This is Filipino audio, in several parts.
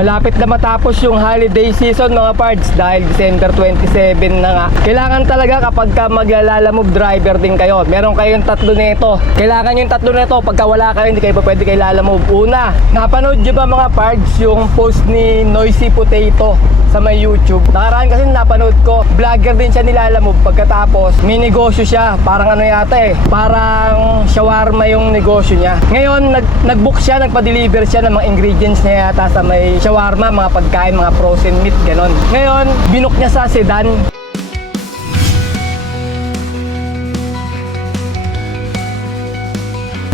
Malapit na matapos yung holiday season mga pards dahil December 27 na nga. Kailangan talaga kapag ka maglalalamove driver din kayo, meron kayong tatlo nito. Kailangan yung tatlo nito. Pagka wala kayo, hindi kayo pa pwede kayo lalamove. Una, napanood nyo ba mga pards yung post ni Noisy Potato sa may YouTube? Nakaraan kasi napanood ko, vlogger din siya nilalamove. Pagkatapos may negosyo siya, parang ano yata parang shawarma yung negosyo niya. Ngayon nag-book siya, nagpa-deliver siya ng mga ingredients niya yata sa may shawarma, mga pagkain, mga frozen meat, ganon. Ngayon binook niya sa sedan.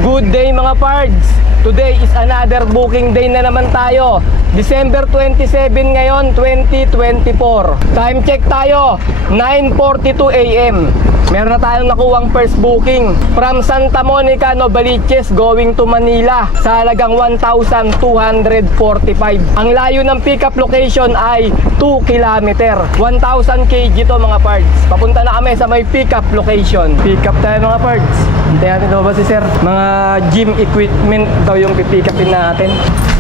Good day mga pards! Today is another booking day na naman tayo. December 27 ngayon, 2024. Time check tayo, 9:42 AM. Meron na tayong nakuwang first booking from Santa Monica, Novaliches going to Manila sa halagang 1,245. Ang layo ng pickup location ay 2 km. 1,000 kg to mga pards. Papunta na kami sa may pickup location. Pick up tayo mga pards. Hintayin natin ba si sir? Mga gym equipment daw yung pipick upin natin.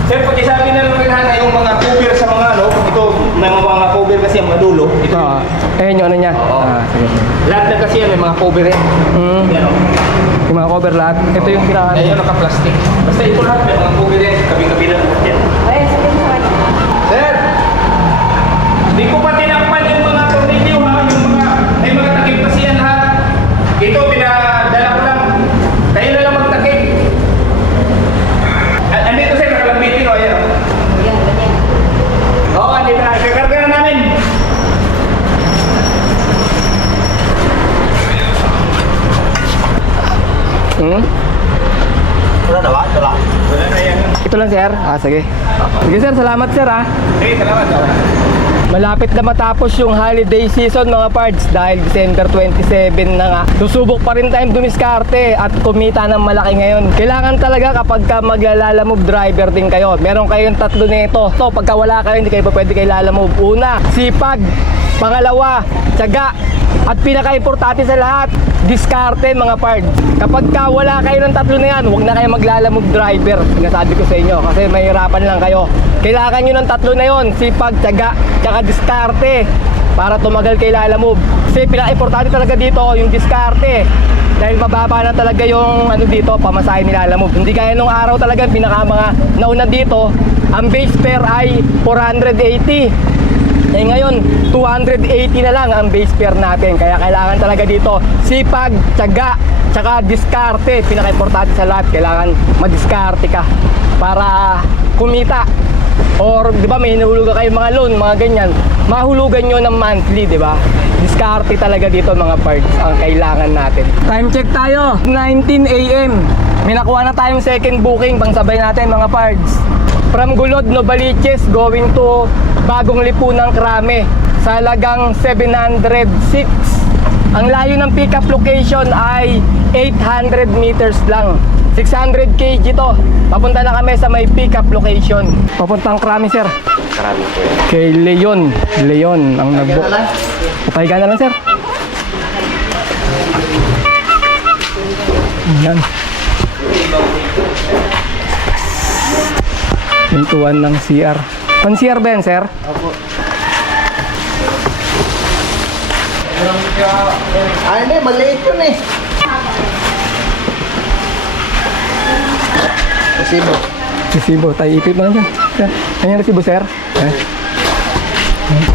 Sir, pag-isabi na lang na yung mga cover sa mga ano, ito, may mga cover kasi ang madulo. Ito ayun yung ano niya. Sige. Lahat na kasi yan, may mga cover yan. Yan o. Yung mga cover lahat. Ito yung kailangan. Yan yung naka-plastic. Basta ito lahat, may mga cover yan. Kabi-kabi na yan. Sir! Di ko pa tinakpan yung mga tornilyo ha. Yung mga, may mga takip kasi yan lahat. Ito, pinadala ko lang. Tayo na lang magtakip. Andito sir, nakalambitin o. Ayan o. Oo, andito na. Kakarga na namin. Wala na ba? Wala na yan. Ito lang sir. Sige. Sige sir, salamat sir Hey, salamat. Malapit na matapos yung holiday season mga pards dahil December 27 na nga. Susubok pa rin tayong dumiskarte at kumita ng malaki ngayon. Kailangan talaga kapag ka maglalalamove driver din kayo, meron kayong tatlo nito. So pagka wala kayo, hindi kayo pa pwede kayo lalamove. Una, sipag. Pangalawa, tiyaga. At pinaka-importante sa lahat, diskarte mga pards. Kapag ka wala kayo ng tatlo na yan, huwag na kayo maglalamove driver. Sinasabi ko sa inyo kasi mahirapan lang kayo. Kailangan nyo ng tatlo na yon, sipag, tiyaga, tsaka diskarte para tumagal kayo lalamove. Kasi pinaka-importante talaga dito yung diskarte. Dahil mababa na talaga yung ano dito, pamasahe nilalamove. Hindi kaya nung araw talaga, pinaka mga nauna dito, ang base fare ay 480. Eh ngayon, 280 na lang ang base fare natin. Kaya kailangan talaga dito sipag, tiyaga, tsaka diskarte. Pinaka-importante sa lahat, kailangan madiskarte ka para kumita. Or di ba may hinahulugan kayo mga loan, mga ganyan, mahulugan nyo ng monthly, di ba? Diskarte talaga dito mga parts ang kailangan natin. Time check tayo, 19 AM. May nakuha na tayong second booking, pangsabay natin mga parts. From Gulod, Novaliches going to Bagong Lipunang, Krame sa halagang 706. Ang layo ng pickup location ay 800 meters lang. 600 kg to. Papunta na kami sa may pickup location. Papuntang Krame sir. Krame po yan. Kay Leon. Leon ang nagbo. Papahiga na lang sir. Yan. Pintuan ng CR. Pan CR ba yan, sir? Opo. Ay, hindi, maliit yun eh. Resibo. Resibo. Tayo ipit mo lang dyan. Ano yung resibo, sir?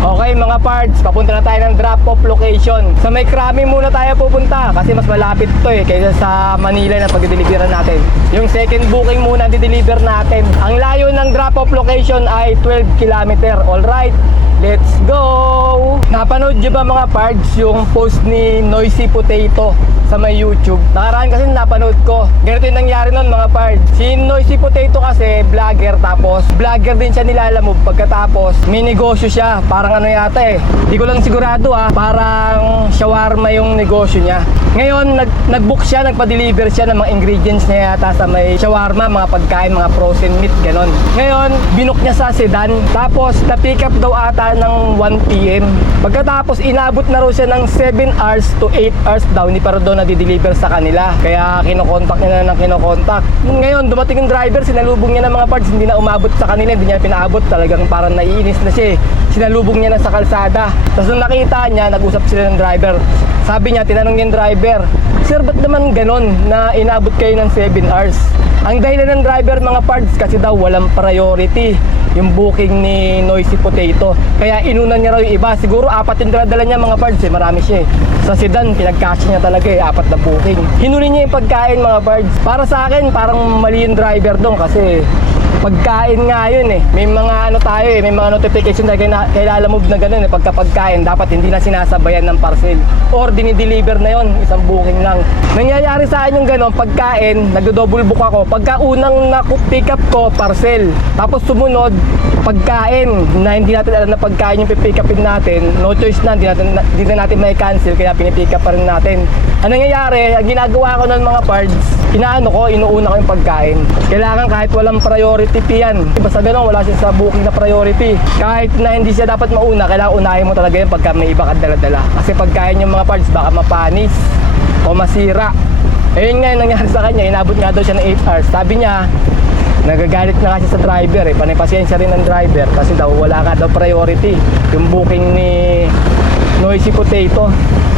Okay mga pards, papunta na tayo ng drop-off location. Sa may Krame muna tayo pupunta kasi mas malapit to kaysa sa Manila na pag-deliveran natin. Yung second booking muna di-deliver natin. Ang layo ng drop-off location ay 12 km. Alright, let's go! Napanood nyo ba mga pards yung post ni Noisy Potato sa may YouTube? Nakaraan kasi napanood ko. Ganito yung nangyari nun mga pards. Si Noisy Potato kasi vlogger, tapos vlogger din siya nilalamove. Pagkatapos may negosyo siya, parang ano yata di ko lang sigurado parang shawarma yung negosyo niya. Ngayon nag-book siya, nagpa-deliver siya ng mga ingredients niya yata sa may shawarma, mga pagkain, mga frozen meat, ganon. Ngayon binook niya sa sedan, tapos na-pick up daw ata siya ng 1 PM. Pagkatapos inabot na raw siya ng 7 hours to 8 hours daw, hindi pa raw daw nadideliver sa kanila. Kaya kinokontak niya na ng kinokontak. Ngayon, dumating yung driver, sinalubong niya ng mga parts, hindi na umabot sa kanila, hindi niya pinaabot. Talagang parang naiinis na siya eh. Sinalubong niya na sa kalsada. Tapos nung nakita niya, nag-usap sila ng driver. Sabi niya, tinanong niya yung driver, "Sir, ba't naman ganon na inabot kayo ng 7 hours? Ang dahilan ng driver mga parts kasi daw walang priority yung booking ni Noisy Potato. Kaya inunan niya raw yung iba. Siguro 4 yung dala niya mga parts eh. Marami siya eh. Sa sedan, pinagkasya niya talaga eh. 4 na booking. Hinuli niya yung pagkain mga parts. Para sa akin, parang mali yung driver doon kasi pagkain nga yun eh. May mga ano tayo eh, may mga notification tayo kay Lalamove na ganun eh. Pagka pagkain, dapat hindi na sinasabayan ng parcel. Or dinideliver na yon, isang booking lang. Nangyayari sa akin yung ganun, pagkain, nagdo-double book ako. Pagka unang pick up ko, parcel. Tapos sumunod, pagkain na hindi natin alam na pagkain yung pipick upin natin, no choice na, hindi na natin may cancel, kaya pinipick up pa rin natin. Ang nangyayari, ang ginagawa ko ng mga parts, inuuna ko yung pagkain. Kailangan kahit walang priority fee yan. Basta ganun, wala siya sa booking na priority. Kahit na hindi siya dapat mauna, kailangan unahin mo talaga yun pagka may iba ka dala-dala. Kasi pagkain yung mga parts, baka mapanis o masira. Ayun nga yung nangyari sa kanya, inabot nga daw siya ng 8 hours. Sabi niya, nagagalit na kasi sa driver eh. Panay pasensya rin ng driver kasi daw wala ka daw priority yung booking ni Noisy Potato.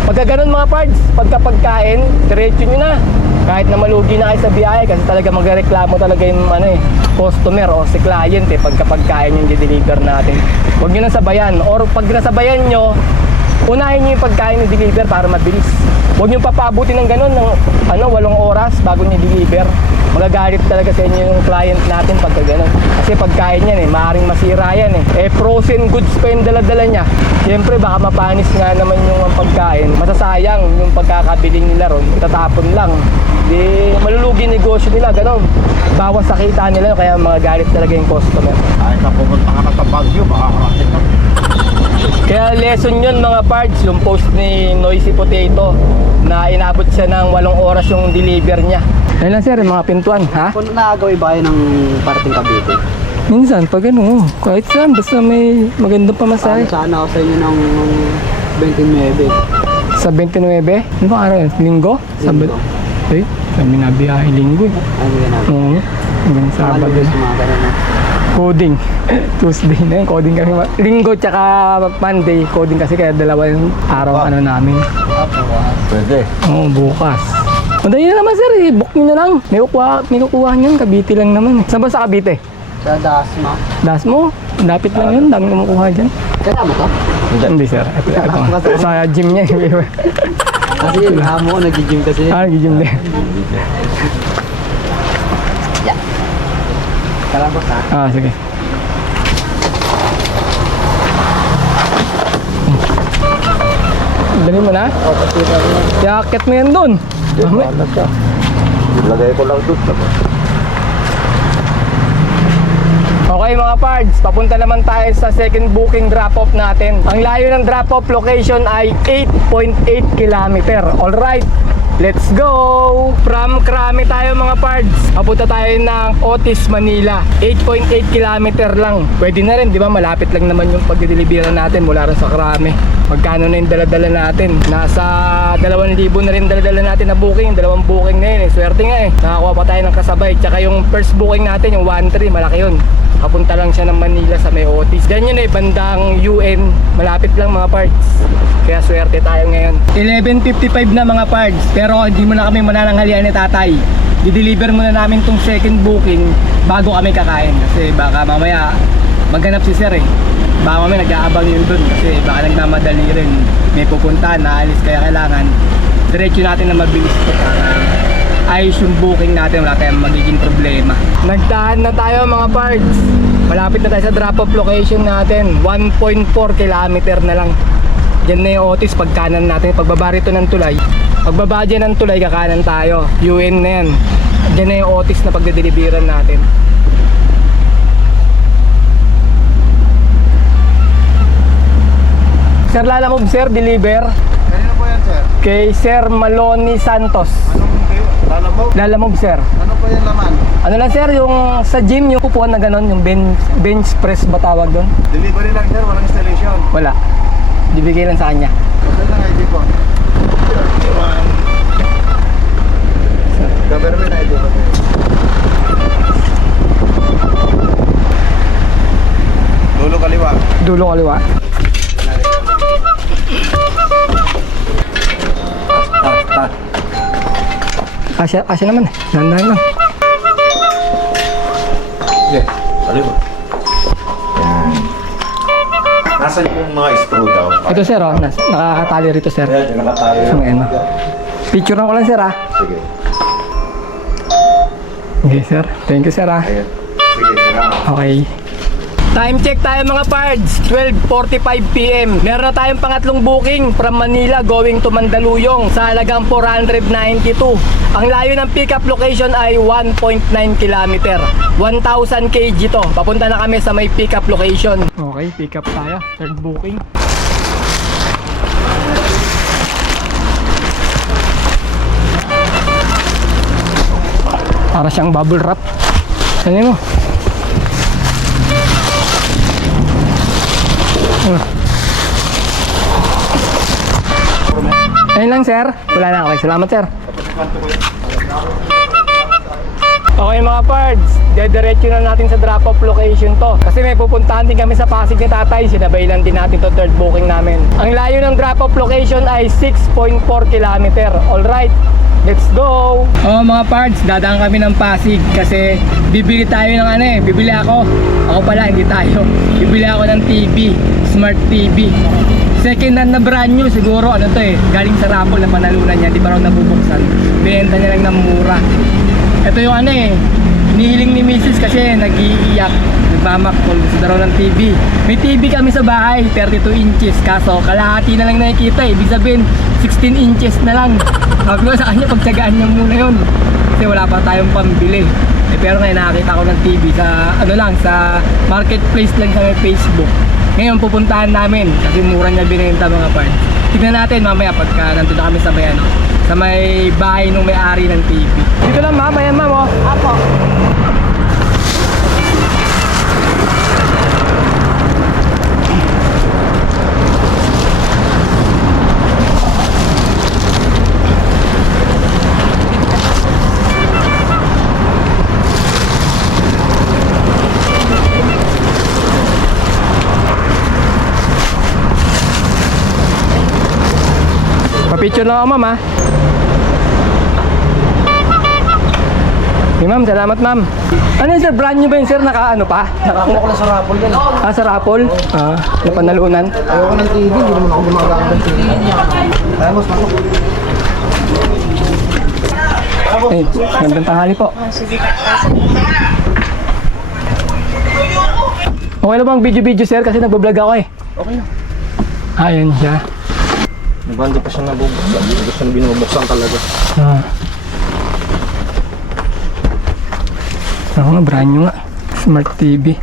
Pagka ganun mga parts, pagka pagkain, diretso nyo na. Kahit na malugi na kayo sa biyahe kasi talaga magreklamo talaga yung customer o si client eh pagka pagkain yung di-deliver natin. Huwag nyo na sabayan, or pag nasabayan nyo, unahin nyo yung pagkain yung deliver para mabilis. Huwag nyo papabuti ng ganun ng 8 oras bago nyo deliver. Magagalit talaga sa inyo yung client natin pagka ganun. Kasi pagkain yan eh, maaaring masira yan eh. Frozen goods pa yung dala-dala niya. Siyempre baka mapanis nga naman yung pagkain. Masasayang yung pagkakabiling nila ron. Itatapon lang. Di malulugi negosyo nila, ganun. Bawas sa kita nila, kaya magagalit talaga yung customer. Ay, na pumunta ka na sa Baguio, makakarating ka. Kaya lesson yun mga parts, yung post ni Noisy Potato na inabot siya ng 8 oras yung deliver niya. Ayun lang sir, yung mga pintuan, ha? Kung nakagawin ba kayo ng parting Cavite? Minsan, pag kahit saan, basta may magandang pamasahe. Sana ako sa inyo ng 29. Sa 29? Ano ba araw yun? Linggo? Linggo. Eh, kami nabiyahe linggo eh. Ano yan ako? Oo. Hanggang Sabado Mga na. mga ganun na. Coding. Tuesday na yun. Coding kami. Linggo tsaka Monday. Coding kasi kaya dalawa yung araw namin. Pwede. Oo, bukas. Madali na naman sir eh. Book nyo na lang. May kukuha niyan. Cavite lang naman eh. Saan ba sa Cavite? Sa Dasma. Dasmo? Lapit lang yun. Dami kumukuha dyan. Kaya mo to? Hindi sir. Ito. Sa gym niya. Kasi amo ko nag-gym kasi. Gym din. Salamat ha. Sige. Dali mo na? O, kasi Yakit mo yan dun. ano siya? Ilagay ko lang doon. Okay mga pards, papunta naman tayo sa second booking drop-off natin. Ang layo ng drop-off location ay 8.8 km. Alright, let's go! From Krami tayo mga pards. Papunta tayo ng Otis, Manila. 8.8 km lang. Pwede na rin, di ba? Malapit lang naman yung pagdideliveran natin mula rin sa Krami. Magkano na yung daladala natin? Nasa 2,000 na rin daladala natin na booking. 2 booking na yun eh. Swerte nga eh. Nakakuha pa tayo ng kasabay. Tsaka yung first booking natin, yung 1-3, malaki yun. Papunta lang siya ng Manila sa may Otis. Diyan yun eh, bandang UN. Malapit lang mga parts. Kaya swerte tayo ngayon. 11:55 na mga parts. Pero hindi mo na kami manananghalian ni tatay. I-deliver muna namin tong second booking bago kami kakain. Kasi baka mamaya maghanap si sir eh. Baka mamaya nag-aabang yun dun. Kasi baka nagmamadali rin. May pupunta, naalis, kaya kailangan diretso natin na mabilis ito para ayos yung booking natin, wala tayong magiging problema. Nagtahan na tayo mga parts. Malapit na tayo sa drop-off location natin. 1.4 km na lang. Diyan na yung Otis, pagkanan natin. Pagbaba rito ng tulay, pagbaba dyan ng tulay, kakanan tayo. UN na yan. Diyan na yung Otis na pagdedeliveran natin. Sir Lalamove sir, deliver. Kanina po yan, sir? Kay Sir Maloni Santos. Anong kayo? Lalamove, sir. Ano po yung laman? Ano lang, sir, yung sa gym, yung upuan na gano'n, yung bench press ba tawag doon? Delivery lang sir, walang installation. Wala. Bibigay lang sa kanya. Okay lang ID po. Government ID po. Dulo kaliwa. Dulo kaliwa. Asya naman eh. Dandahan lang. Sige, kaliwa. Yan. Nasaan yung mga screw daw? Ito, sir, oh. Nakakatali rito, sir. Ayan, yung nakatayo. Sa may ano. Picture lang ko lang, sir, ah. Sige. Okay, sir. Thank you, sir, ah. Ayan. Sige, salamat. Okay. Time check tayo mga pards, 12:45 PM. Meron na tayong pangatlong booking from Manila going to Mandaluyong sa halagang 492. Ang layo ng pickup location ay 1.9 km. 1,000 kg to. Papunta na kami sa may pickup location. Okay, pick up tayo. Third booking. Para siyang bubble wrap. Ano mo? Ayun lang, sir. Wala na. Okay, salamat, sir. Okay mga pards, dediretso na natin sa drop-off location to. Kasi may pupuntahan din kami sa Pasig ni Tatay. Sinabay lang din natin to third booking namin. Ang layo ng drop-off location ay 6.4 km. Alright, let's go! Mga pards, dadaan kami ng Pasig kasi bibili tayo ng bibili ako. Ako pala, hindi tayo. Bibili ako ng TV, Smart TV. Second hand na brand new siguro, galing sa raffle na panalunan niya, di pa raw nabubuksan. Benta niya lang ng mura. Ito yung hinihiling ni Mrs. kasi nag-iiyak, nagmamakol, gusto na raw ng TV. May TV kami sa bahay, 32 inches, kaso kalahati na lang nakikita ibig sabihin 16 inches na lang. Sabi ko sa kanya, pagtsagaan niya muna yun kasi wala pa tayong pambili. Pero ngayon nakakita ko ng TV sa sa marketplace lang sa may Facebook. Ngayon pupuntahan namin kasi mura niya binenta mga parts. Tignan natin mamaya pagka nandun na kami sa may sa may bahay nung may-ari ng TV. Dito lang ma'am, ayan ma'am oh. Apo. Picture lang ako ma'am ha. Okay ma'am, salamat ma'am. Ano yun sir, brand new ba yun sir? Pa? Nakakuha ko lang sa raffle yan. Sa raffle? Napanalunan. Ayoko ng TV, hindi naman ako gumagamit ng TV. Kaya mas masok. Eh, magandang tanghali po. Okay lang bang video sir kasi nagbablog ako eh. Okay na. Ayan siya. Hindi pa siya nabubuksan. Hindi ko siya binubuksan talaga. Ako nga, brand new nga. Smart TV.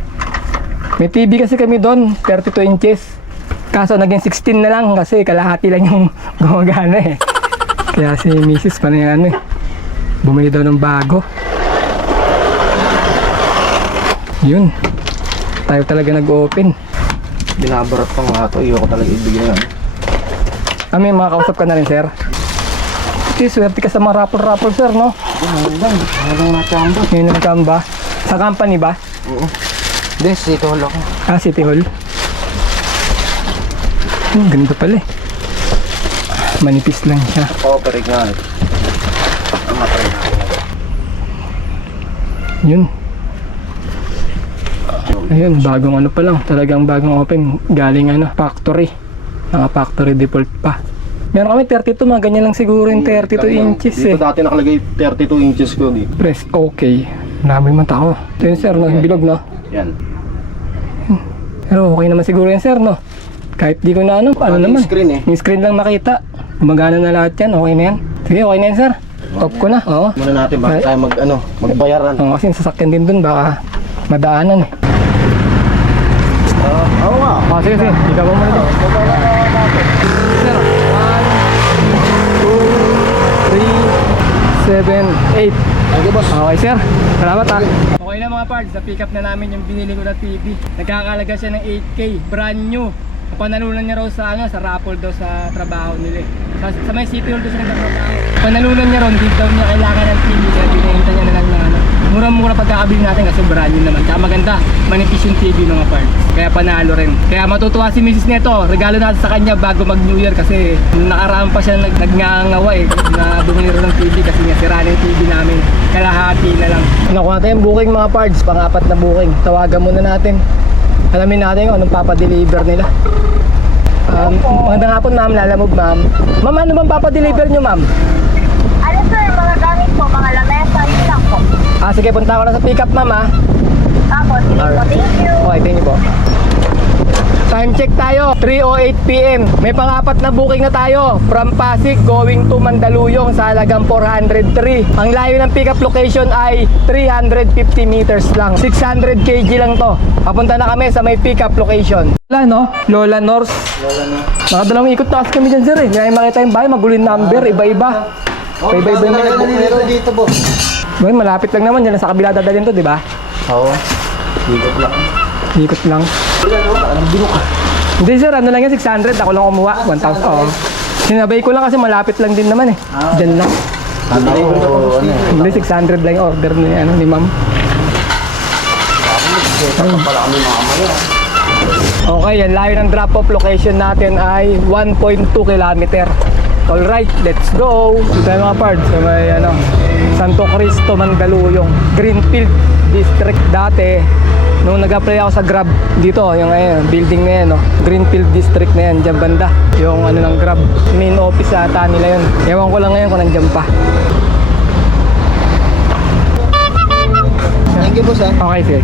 May TV kasi kami doon, 32 inches. Kaso naging 16 na lang kasi kalahati lang yung gumagana eh. Kaya si Mrs. pa na yung bumili daw ng bago. Yun. Tayo talaga nag-open. Binabarat pa nga ito. Iyo ko talaga ibigay yan. May mga kausap ka na rin, sir. Swerte ka sa mga raffle, sir, no? Walang natamba. Ngayon na nagkamba. Sa company ba? Oo. Hindi, City Hall ako. City Hall. Ganito pala eh. Manipis lang siya. Operate nga eh. Ang matry na. Yun. Ayun, bagong pa lang. Talagang bagong open. Galing factory. Mga factory default pa. Meron kami 32, mga ganyan lang siguro yung 32 inches eh. Dito dati nakalagay 32 inches ko dito. Press okay. Marami man tao. Ito yun sir, no? Bilog, no? Yan. Pero okay naman siguro yan sir, no? Kahit di ko na ano naman. Screen eh. Yung screen lang makita. Gumagana na lahat yan, okay na yan. Sige, okay na yan sir. Off ko na, oo. Muna natin baka tayo magbayaran. Oo, kasi yung sasakyan din dun, baka madaanan eh. Oo nga. Sige, ikaw mo muna dun. Sir, 1, 2, 3, 7, 778. Okay, boss. Okay sir, salamat ha. Okay na mga parts, na-pick up na namin yung binili ko na TV. Nagkakalaga siya ng 8K, brand new. Panalunan niya raw sa sa raffle daw sa trabaho nila. Sa may city hall daw siya nagtatrabaho. Panalunan niya raw, hindi daw niya kailangan ng TV, kaya binenta niya na lang ng murang-mura pagkakabili natin kasi brand new naman. Tsaka maganda, manipis yung TV mga parts. Kaya panalo rin. Kaya matutuwa si Mrs. Neto, regalo natin sa kanya bago mag New Year kasi nakaraan pa siya nagngangawa na bumili rin ng TV kasi nga sira na yung TV namin. Kalahati na lang. Nakuha natin yung booking mga parts, pang-apat na booking. Tawagan muna natin. Alamin natin kung anong papadeliver nila. Magandang hapon ma'am, lalamog ma'am. Ma'am, ano bang papadeliver nyo ma'am? Ano sir, mga gamit po, mga lamesa, yun lang po. Sige, punta ko na sa pick up ma'am ha. Ako, sige po, thank you. Okay, thank you po. Time check tayo, 3:08 PM. May pang-apat na booking na tayo from Pasig going to Mandaluyong sa halagang 403. Ang layo ng pick-up location ay 350 meters lang. 600 kg lang to. Papunta na kami sa may pick-up location. Lola, no? Lola North. Nakadalawang ikot na kasi kami dyan, sir eh. May makita yung bahay, magulo yung number, iba-iba. Iba-iba yung Pero dito, boss. Well, malapit lang naman, dyan sa kabila dadalhin to, di ba? Oo. Ikot lang. Ikot lang. Anong binok ka? Hindi sir, ano lang yan, 600. Ako lang kumuha, 1,000. Oo. Sinabay ko lang kasi malapit lang din naman eh. Diyan lang. Deliver ka pa, boss. Hindi, 600 lang yung order ni ma'am. Pala kami mamaya. Okay, yan layo ng drop-off location natin ay 1.2 kilometer. Alright, let's go! Ito tayo mga parts sa may Santo Cristo, Mandaluyong, Greenfield District. Dati, nung nag-apply ako sa Grab, dito, yung building na yan, Greenfield District na yan, dyan banda. Yung ng Grab, main office ata nila yun. Ewan ko lang ngayon kung nandyan pa. Thank you, boss. Okay, sige.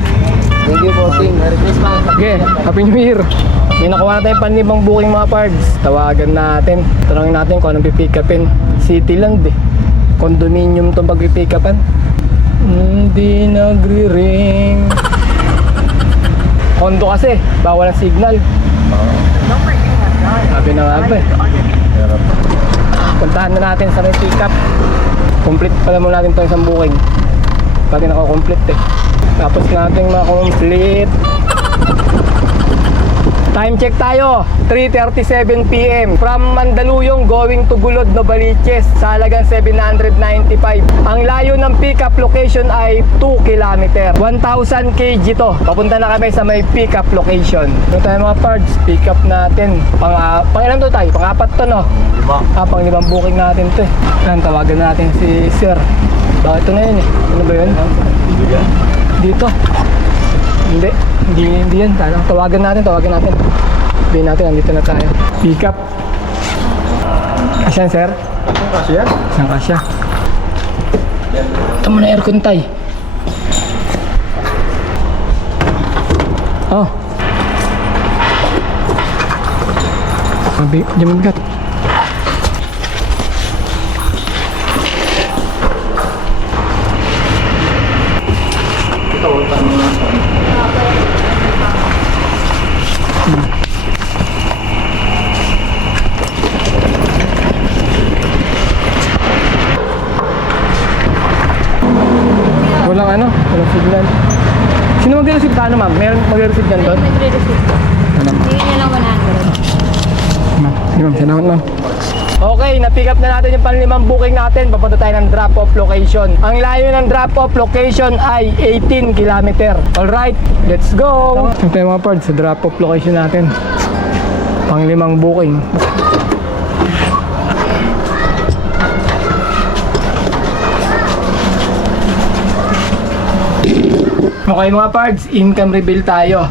Thank you, bossing. Merry Christmas. Okay, Happy New Year! May nakuha na tayong panlibang booking mga parts. Tawagan natin. Tanungin natin kung anong pipick upin. Cityland eh. Condominium itong pag-pipick upan. Hindi nagri-ring. Condo kasi, bawal ang signal. Sabi na nga ba eh. Puntahan na natin sa may pick up. Complete pala muna natin itong isang booking. Pati nako-complete eh. Tapos natin ma-complete. Time check tayo, 3:37 PM from Mandaluyong going to Gulod, Novaliches sa halagang 795. Ang layo ng pick-up location ay 2 km. 1,000 kg to. Papunta na kami sa may pick-up location. Ito tayo mga parts, pick-up natin. Pang ilan to tayo? Pang-apat to no? Pang-limang booking natin to eh. Yan, tawagan natin si Sir. Bakit ito na yun eh? Ano ba yun? Dito. Hindi yan. Tawagan natin. Sabihin natin, nandito na tayo. Pick up. Asyan, sir? Kasya? Saan kasya? Ito mo na aircon tay. Oh. Sabi, diyan mabigat. Walang signal. Sino mag-receive ka ma'am? Meron mag-receive dyan doon? Nagre-receive po. Ano? Hindi niya lang 100. Ma'am, salamat ma'am. Okay, na-pick up na natin yung panlimang booking natin. Papunta tayo ng drop-off location. Ang layo ng drop-off location ay 18 km. Alright, let's go! Ito yung mga parts sa drop-off location natin. Panglimang booking. Okay mga parts, income reveal tayo.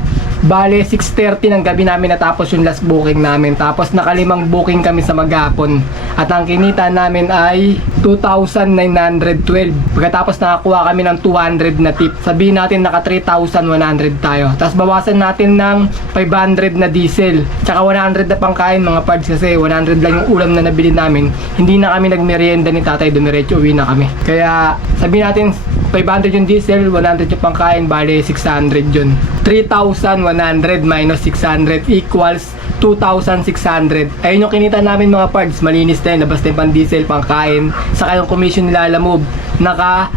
Bale, 6:30 ng gabi namin natapos yung last booking namin. Tapos nakalimang booking kami sa maghapon. At ang kinita namin ay 2,912. Pagkatapos nakakuha kami ng 200 na tip. Sabihin natin naka 3,100 tayo. Tapos bawasan natin ng 500 na diesel. Tsaka 100 na pangkain mga parts kasi 100 lang yung ulam na nabili namin. Hindi na kami nagmerienda ni tatay, dumiretso uwi na kami. Kaya sabihin natin 500 yung diesel, 100 yung pangkain, bale 600 yun. 3,100 minus 600 equals 2,600. Ayun yung kinita namin mga parts. Malinis na yun. Labas na yung pang diesel, pang kain. Saka yung commission nila Lalamove. Naka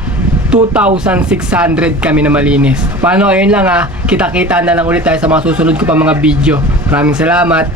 2,600 kami na malinis. Paano? Ayun lang ha. Kita-kita na lang ulit tayo sa mga susunod ko pa mga video. Maraming salamat.